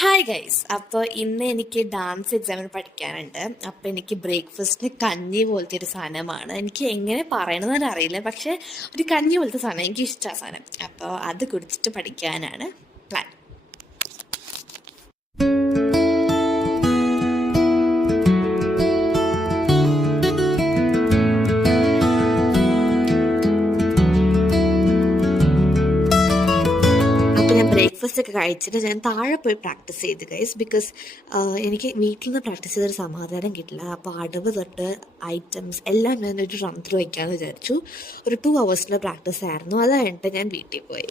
Hi guys. അപ്പോൾ ഇന്ന് എനിക്ക് ഡാൻസ് എക്സാമിന് പഠിക്കാനുണ്ട്. അപ്പോൾ എനിക്ക് ബ്രേക്ക്ഫാസ്റ്റിന് കഞ്ഞി പോലത്തെ ഒരു സാധനമാണ്. എനിക്ക് എങ്ങനെ പറയണമെന്ന് അറിയില്ല, പക്ഷേ ഒരു കഞ്ഞി പോലത്തെ സാധനം എനിക്ക് ഇഷ്ടമാണ് സാധനം. അപ്പോൾ അത് കുടിച്ചിട്ട് പഠിക്കാനാണ് പ്ലാൻ. ഞാൻ ബ്രേക്ക്ഫാസ്റ്റ് ഒക്കെ കഴിച്ചിട്ട് ഞാൻ താഴെ പോയി പ്രാക്ടീസ് ചെയ്ത് ഗൈസ്. ബിക്കോസ് എനിക്ക് വീട്ടിൽ നിന്ന് പ്രാക്ടീസ് ചെയ്തൊരു സമാധാനം കിട്ടില്ല. അപ്പോൾ അടവ് തൊട്ട് ഐറ്റംസ് എല്ലാം ഞാൻ ഒരു റൺ ത്രൂ വയ്ക്കാമെന്ന് വിചാരിച്ചു. ഒരു 2 hours പ്രാക്ടീസ് ആയിരുന്നു. അത് കഴിഞ്ഞിട്ട് ഞാൻ വീട്ടിൽ പോയി.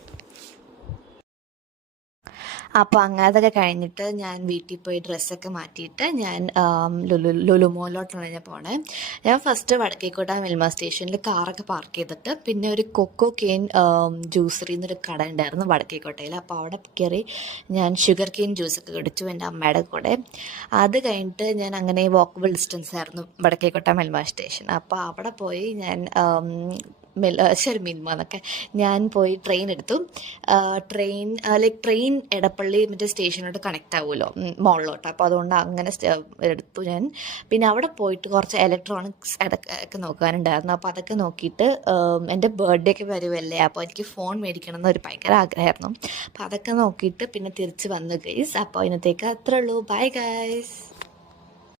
അപ്പോൾ അങ്ങനത്തൊക്കെ കഴിഞ്ഞിട്ട് ഞാൻ വീട്ടിൽ പോയി ഡ്രസ്സൊക്കെ മാറ്റിയിട്ട് ഞാൻ ലുലു മോളിലോട്ടാണ് ഞാൻ പോണേ. ഞാൻ ഫസ്റ്റ് വടക്കേക്കോട്ട മിൽമ സ്റ്റേഷനിൽ കാറൊക്കെ പാർക്ക് ചെയ്തിട്ട് പിന്നെ ഒരു കൊക്കോ കെയിൻ ജ്യൂസറി എന്നൊരു കട ഉണ്ടായിരുന്നു വടക്കേക്കോട്ടയിൽ. അപ്പോൾ അവിടെ കയറി ഞാൻ ഷുഗർ കെയിൻ ജ്യൂസൊക്കെ കുടിച്ചു എൻ്റെ അമ്മയുടെ കൂടെ. അത് കഴിഞ്ഞിട്ട് ഞാൻ അങ്ങനെ വാക്കബിൾ ഡിസ്റ്റൻസ് ആയിരുന്നു വടക്കേക്കോട്ട മിൽമ സ്റ്റേഷൻ. അപ്പോൾ അവിടെ പോയി ഞാൻ മിൽമ എന്നൊക്കെ ഞാൻ പോയി ട്രെയിൻ എടുത്തു. ട്രെയിൻ എടപ്പള്ളി മറ്റേ സ്റ്റേഷനോട്ട് കണക്റ്റ് ആവുമല്ലോ മോളിലോട്ട്. അപ്പോൾ അതുകൊണ്ട് അങ്ങനെ എടുത്തു ഞാൻ. പിന്നെ അവിടെ പോയിട്ട് കുറച്ച് ഇലക്ട്രോണിക്സ് ഒക്കെ നോക്കാനുണ്ടായിരുന്നു. അപ്പോൾ അതൊക്കെ നോക്കിയിട്ട് എൻ്റെ ബർത്ത്ഡേ ഒക്കെ വരുമല്ലേ, അപ്പോൾ എനിക്ക് ഫോൺ മേടിക്കണം എന്നൊരു ഭയങ്കര ആഗ്രഹമായിരുന്നു. അപ്പോൾ അതൊക്കെ നോക്കിയിട്ട് പിന്നെ തിരിച്ച് വന്നു ഗൈസ്. അപ്പോൾ ഇന്നത്തേക്ക് അത്രേ ഉള്ളൂ. Bye guys.